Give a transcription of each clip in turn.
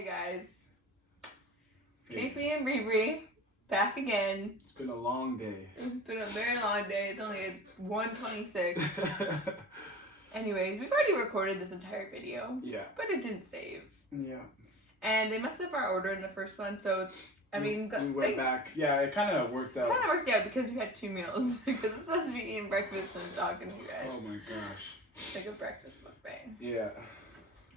Hey guys, it's Kiki and Bree back again. It's been a long day. It's been a very long day. It's only 1:26. Anyways, we've already recorded this entire video. Yeah. But it didn't save. Yeah. And they messed up our order in the first one, so I mean, we went back. Yeah, it kind of worked out. It kind of worked out because we had 2 meals. Because it's supposed to be eating breakfast and talking to you guys. Oh my gosh. It's like a breakfast mukbang. Yeah.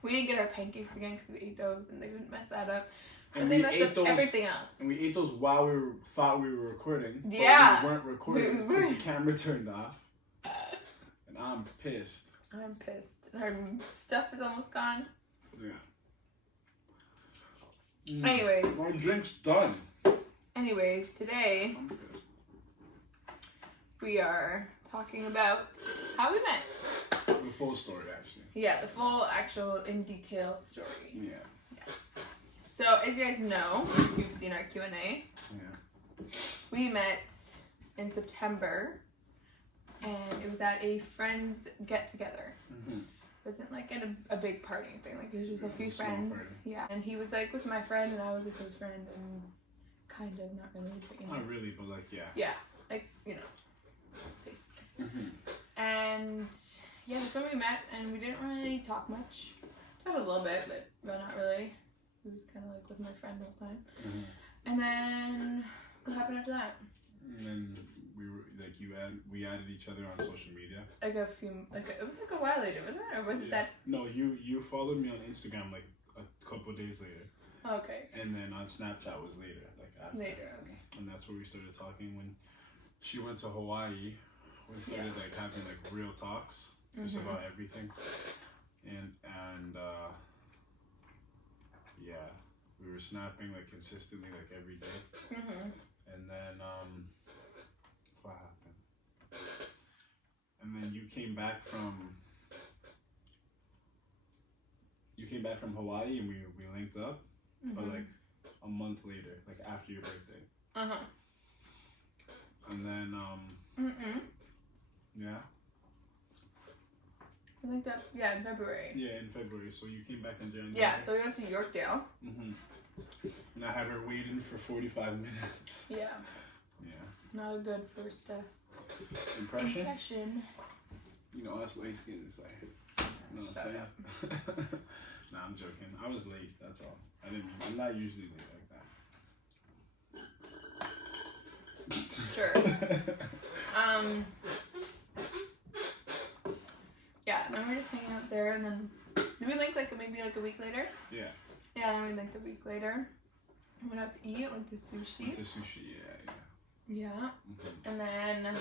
We didn't get our pancakes again because we ate those and they didn't mess that up. And but they messed up everything else. And we ate those while we thought we were recording. Yeah. But we weren't recording because the camera turned off. And I'm pissed. I'm pissed. Our stuff is almost gone. Yeah. Anyways. My drink's done. Anyways, today I'm pissed. We are talking about how we met. The full story, actually. Yeah, the full, actual, in detail story. Yeah. Yes. So, as you guys know, you've seen our Q&A. Yeah. We met in September, and it was at a friend's get-together. Mm-hmm. It wasn't like at a big party thing. Like, it was just a few a small friends. party. Yeah. And he was like with my friend, and I was with his friend, and kind of, not really, but you know. Not really, but like, yeah. Yeah. Like, you know. Basically. Mm-hmm. And yeah, that's when we met, and we didn't really talk much. Talked a little bit, but not really. He was kind of like with my friend all the time. Mm-hmm. And then what happened after that? And then we were like, we added each other on social media. Like it was like a while later, wasn't it? Or was it that? No, you followed me on Instagram like a couple of days later. Okay. And then on Snapchat was later, like after. Later, okay. And that's where we started talking when she went to Hawaii. We started like having like real talks just about everything. And yeah, we were snapping like consistently like every day. Mm-hmm. And then what happened? And then you came back from Hawaii and we linked up, but like a month later, like after your birthday. And then yeah. I think that in February. Yeah, in February. So you came back in January. Yeah, so we went to Yorkdale. And I had her waiting for 45 minutes. Yeah. Yeah. Not a good first impression. You know, us light skin is like, you know what I'm saying? Nah, I'm joking. I was late. That's all. I'm not usually late like that. Sure. Yeah, and then we're just hanging out there, and then did we link maybe a week later? Yeah. Yeah, then we linked a week later. We went out to eat, went to sushi. Yeah. And then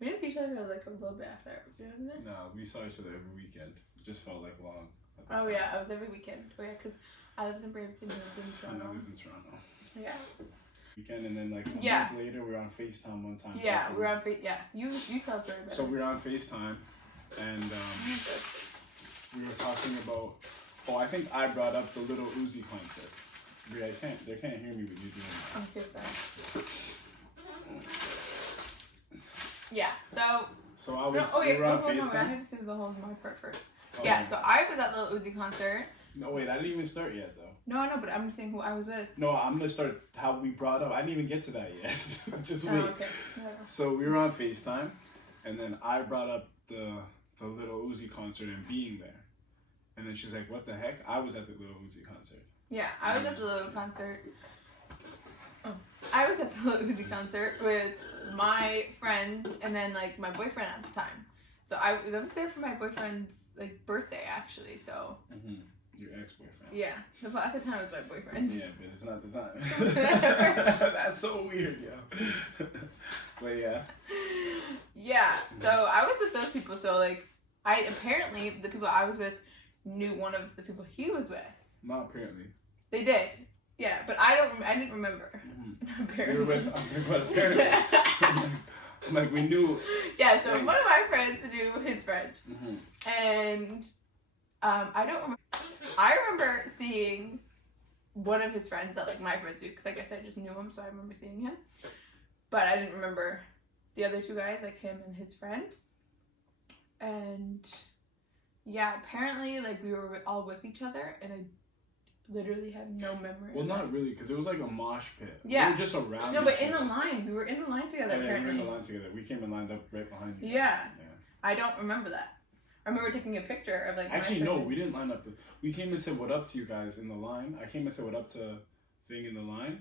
we didn't see each other like a little bit after, wasn't it? No, we saw each other every weekend. It just felt like long. Oh yeah, it was every weekend. Oh yeah, because I lived in Brampton, he lived in Toronto. I lived in Toronto. Yes. Weekend, and then like a month later, we were on FaceTime one time. Yeah, we were on Yeah, you tell a story about it. So we were on FaceTime, and we were talking about. Oh, I think I brought up the Little Uzi concert. They can't hear me with you doing that. Okay, sorry. Yeah, so I was. we were on FaceTime. I had to say the whole my part first. Yeah, so I was at the Little Uzi concert. No, wait, I didn't even start yet though. No, but I'm saying who I was with. No, I'm gonna start how we brought up. I didn't even get to that yet. Just wait. Okay. Yeah. So we were on FaceTime, and then I brought up the Little Uzi concert and being there. And then she's like, what the heck? I was at the Little Uzi concert. Yeah, I was at the Little concert. Oh. I was at the Little Uzi concert with my friends and then like my boyfriend at the time. So I was there for my boyfriend's like birthday actually. So. Your ex-boyfriend. Yeah, at the time it was my boyfriend. Yeah, but it's not the time. That's so weird, yo. But yeah. Yeah, so I was with those people. So like, apparently the people I was with knew one of the people he was with. Not apparently. They did. Yeah, but I didn't remember. Apparently. You were with. I was like, what? Apparently. I'm like, we knew. Yeah, so one of my friends knew his friend, and I don't remember. I remember seeing one of his friends that like my friends do, because I guess I just knew him, so I remember seeing him. But I didn't remember the other two guys, like him and his friend. And Yeah, apparently, like, we were all with each other, and I literally have no memory. Well, not really, because it was like a mosh pit. Yeah. We were just around. No, but in the line. We were in the line together, apparently. We were in the line together. We came and lined up right behind you. Yeah. I don't remember that. I remember taking a picture of, like, actually, no, we didn't line up. We came and said what up to you guys in the line. I came and said what up to thing in the line.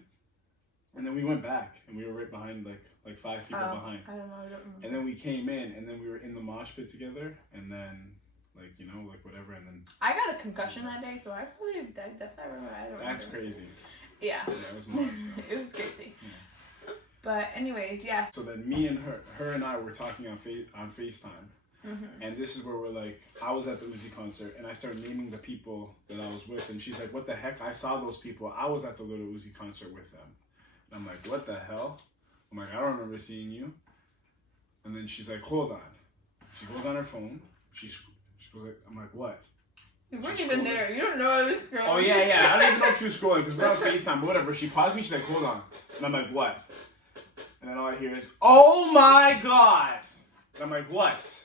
And then we went back, and we were right behind, like 5 people behind. I don't know, I don't remember. And then we came in, and then we were in the mosh pit together, and then, like, you know, like, whatever, and then... I got a concussion that day, so I probably... That's why I remember. That's crazy. Yeah. Yeah, it was March. So. It was crazy. Yeah. But anyways, yeah. So then me and her and I were talking on FaceTime. And this is where we're like, I was at the Uzi concert, and I started naming the people that I was with, and she's like, what the heck? I saw those people. I was at the Little Uzi concert with them. And I'm like, what the hell? I'm like, I don't remember seeing you. And then she's like, hold on. She goes on her phone. She goes like, I'm like, what? You weren't even there. You don't know I was scrolling. Oh, yeah. I don't even know if she was scrolling, because we're on FaceTime, but whatever. She paused me. She's like, hold on. And I'm like, what? And then all I hear is, oh my God. And I'm like, what?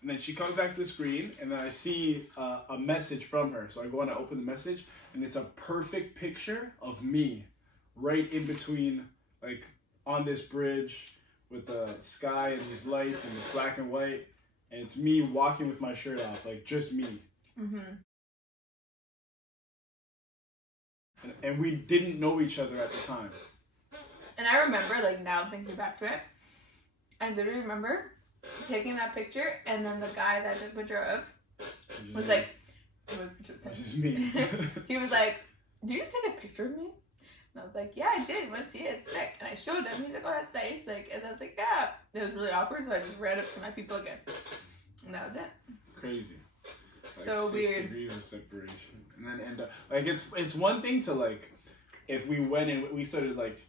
And then she comes back to the screen, and then I see a message from her. So I go and I open the message, and it's a perfect picture of me right in between, like, on this bridge with the sky and these lights, and it's black and white, and it's me walking with my shirt off, like, just me. And we didn't know each other at the time. And I remember, like, now thinking back to it, I literally remember taking that picture, and then the guy that I took a picture of was like, this is me. He was like, did you just take a picture of me? And I was like, yeah, I did. Want to see it? It's sick. And I showed him. He's like, oh, that's nice. Like, and I was like, yeah. It was really awkward, so I just ran up to my people again. And that was it. Crazy. Like so 6 weird. degrees of separation. And then end up, like, it's one thing to, like, if we went and we started, like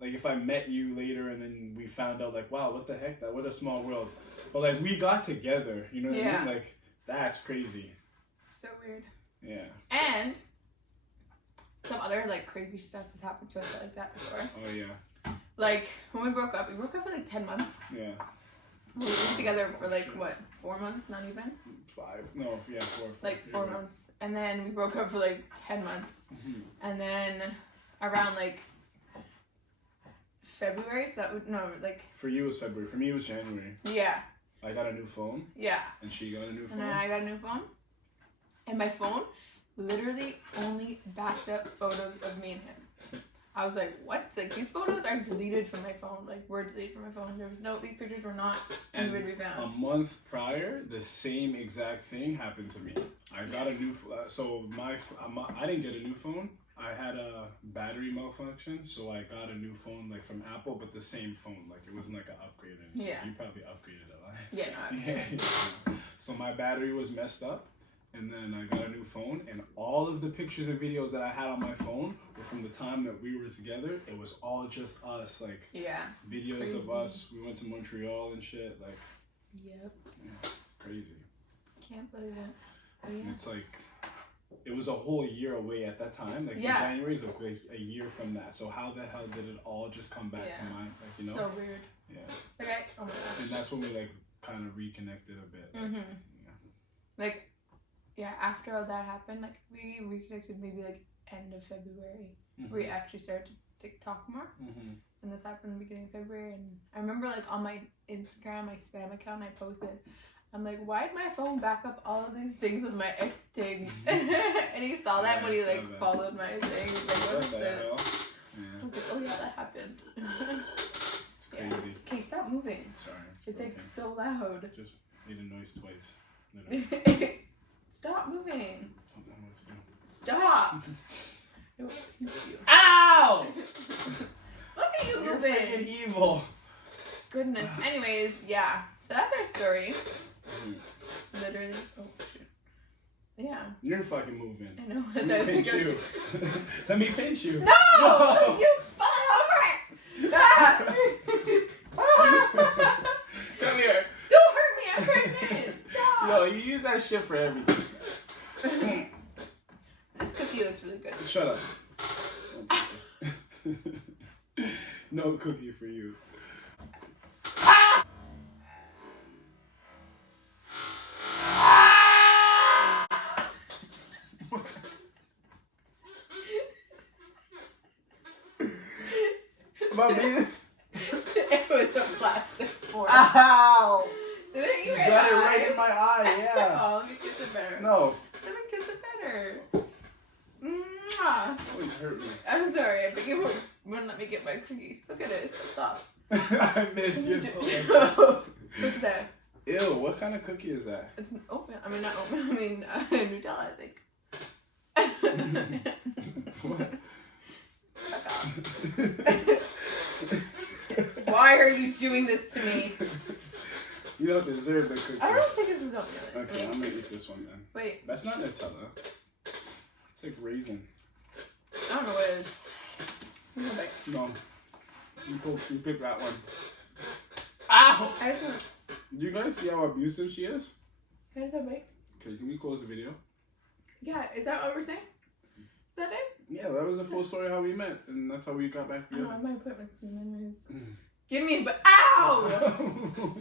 if I met you later and then we found out, like, wow, what the heck, what a small world. But, like, we got together, you know what I mean? Like, that's crazy. So weird. Yeah. And some other, like, crazy stuff has happened to us like that before. Oh, yeah. Like, when we broke up for, like, 10 months. Yeah. We were together for, like, what, 4 months? Not even? 5. No, yeah, 4. Like, 4 months. And then we broke up for, like, 10 months. And then around, like, February, so that would, no, like... For you, it was February. For me, it was January. Yeah. I got a new phone. Yeah. And she got a new phone. And then I got a new phone. And my phone literally only backed up photos of me and him. I was like, what? Like, these photos are deleted from my phone. Like, were deleted from my phone. There was no, these pictures were not anywhere to be found. A month prior, the same exact thing happened to me. I got a new, so I didn't get a new phone. I had a battery malfunction, so I got a new phone, like, from Apple, but the same phone. Like, it wasn't like an upgrade. Yeah. You probably upgraded a lot. Yeah, no, Yeah. So my battery was messed up, and then I got a new phone, and all of the pictures and videos that I had on my phone were from the time that we were together. It was all just us, like, videos crazy. of us. We went to Montreal and shit, like. Yep. Yeah, crazy. Can't believe it. But yeah. And it's like, it was a whole year away at that time. Like, in January is a year from that. So how the hell did it all just come back to mind? Like, you know? So weird. Yeah. Okay. Oh my gosh. And that's when we, like, kind of reconnected a bit. Like, Like, yeah, after all that happened, like, we reconnected maybe, like, end of February. We actually started to talk more. And this happened in the beginning of February. And I remember, like, on my Instagram, my spam account, I posted, I'm like, why did my phone back up all of these things with my ex thing? And he saw that when he, like, followed my thing. He was like, what is this? Yeah. I was like, oh yeah, that happened. It's crazy. Okay, stop moving. Sorry. It's like so loud. Just made a noise twice. Stop moving. Something was good. Stop. Ow! Look at you You're moving. freaking evil. Goodness. Anyways, yeah. So that's our story. Literally. Oh shit. Yeah. You're fucking moving. I know. Let me pinch you. Let me pinch you. No! You fall over! Ah! Come here. Don't hurt me. I'm pregnant. Stop. Yo, you use that shit for everything. This cookie looks really good. Shut up. No cookie for you. about me? It was a plastic fork. Ow! Did it You eat got it my right eye? in my eye, yeah. Oh, let me kiss it better. No. Let me kiss it better. Mwah. Always hurt me. I'm sorry, but you wouldn't let me get my cookie. Look at it, it's so soft. I missed you so much. Look at that. Ew, what kind of cookie is that? It's an oatmeal. I mean, not oatmeal. I mean, Nutella, I think. Fuck off. Why are you doing this to me? You don't deserve the cookie. I don't think this is oatmeal. Okay, I'm gonna eat this one then. Wait, That's not Nutella. It's like raisin. I don't know what it is. No. You pick that one. Ow! I just want. Do you guys see how abusive she is? Can I just have a bite? Okay, can we close the video? Yeah, is that what we're saying? Is that it? Yeah, that was the full story of how we met, and that's how we got back I don't know, I together. have my appointment soon anyways. Give me a but ow!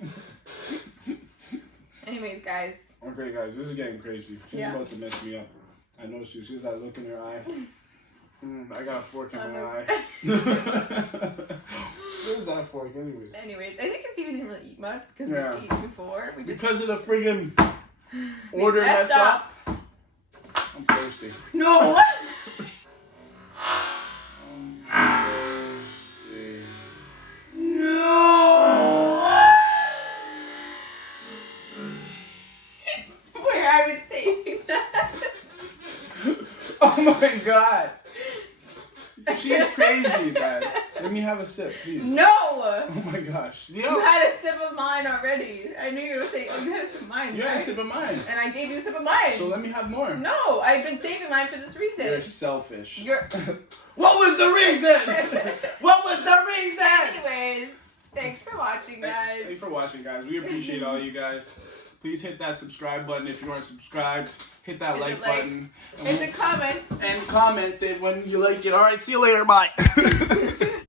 Anyways, guys. Okay, guys, this is getting crazy. She's Yeah. about to mess me up. I know she's that look in her eye. I got a fork in my eye. Where's that fork, anyways? Anyways, as you can see, we didn't really eat much because Yeah. we ate before. We just Because of the friggin' order messed mess up. I'm thirsty. No! No! I swear I've been saying that. Oh my god. She's crazy, Dad. Let me have a sip, please. No! Oh my gosh. You had a sip of mine already. I knew you were saying, oh, you had a sip of mine. You had a right? sip of mine. And I gave you a sip of mine. So let me have more. No, I've been saving mine for this reason. You're selfish. You're... What was the reason? What was the reason? Anyways, thanks for watching, guys. Thanks for watching, guys. We appreciate all you guys. Please hit that subscribe button if you aren't subscribed. Hit that like button. And the comment. And comment it when you like it. All right, see you later. Bye.